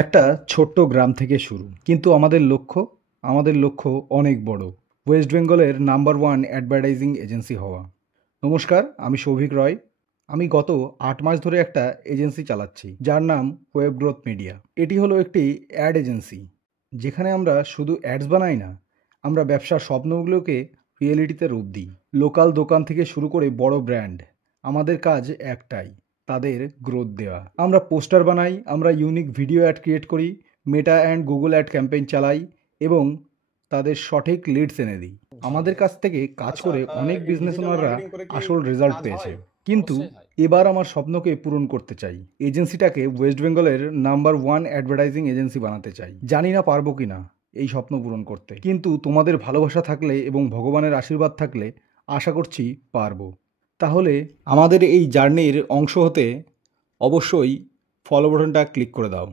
একটা ছোট্ট গ্রাম থেকে শুরু, কিন্তু আমাদের লক্ষ্য অনেক বড়। ওয়েস্ট বেঙ্গলের নাম্বার ওয়ান অ্যাডভার্টাইজিং এজেন্সি হওয়া। নমস্কার, আমি সৌভিক রয়। আমি গত 8 মাস ধরে একটা এজেন্সি চালাচ্ছি, যার নাম ওয়েব গ্রোথ মিডিয়া। এটি হলো একটি অ্যাড এজেন্সি, যেখানে আমরা শুধু অ্যাডস বানাই না, আমরা ব্যবসার স্বপ্নগুলোকে রিয়েলিটিতে রূপ দিই। লোকাল দোকান থেকে শুরু করে বড় ব্র্যান্ড, আমাদের কাজ একটাই, তাদের গ্রোথ দেওয়া। আমরা পোস্টার বানাই, আমরা ইউনিক ভিডিও অ্যাড ক্রিয়েট করি, মেটা অ্যান্ড গুগল অ্যাড ক্যাম্পেইন চালাই এবং তাদের সঠিক লিডস এনে দিই। আমাদের কাছ থেকে কাজ করে অনেক বিজনেস ওনাররা আসল রেজাল্ট পেয়েছে। কিন্তু এবার আমার স্বপ্নকে পূরণ করতে চাই, এজেন্সিটাকে ওয়েস্ট বেঙ্গলের নাম্বার ওয়ান অ্যাডভার্টাইজিং এজেন্সি বানাতে চাই। জানি না পারবো কি না এই স্বপ্ন পূরণ করতে, কিন্তু তোমাদের ভালোবাসা থাকলে এবং ভগবানের আশীর্বাদ থাকলে আশা করছি পারবো। তাহলে আমাদের এই জার্নির অংশ হতে অবশ্যই ফলো বাটনটা ক্লিক করে দাও।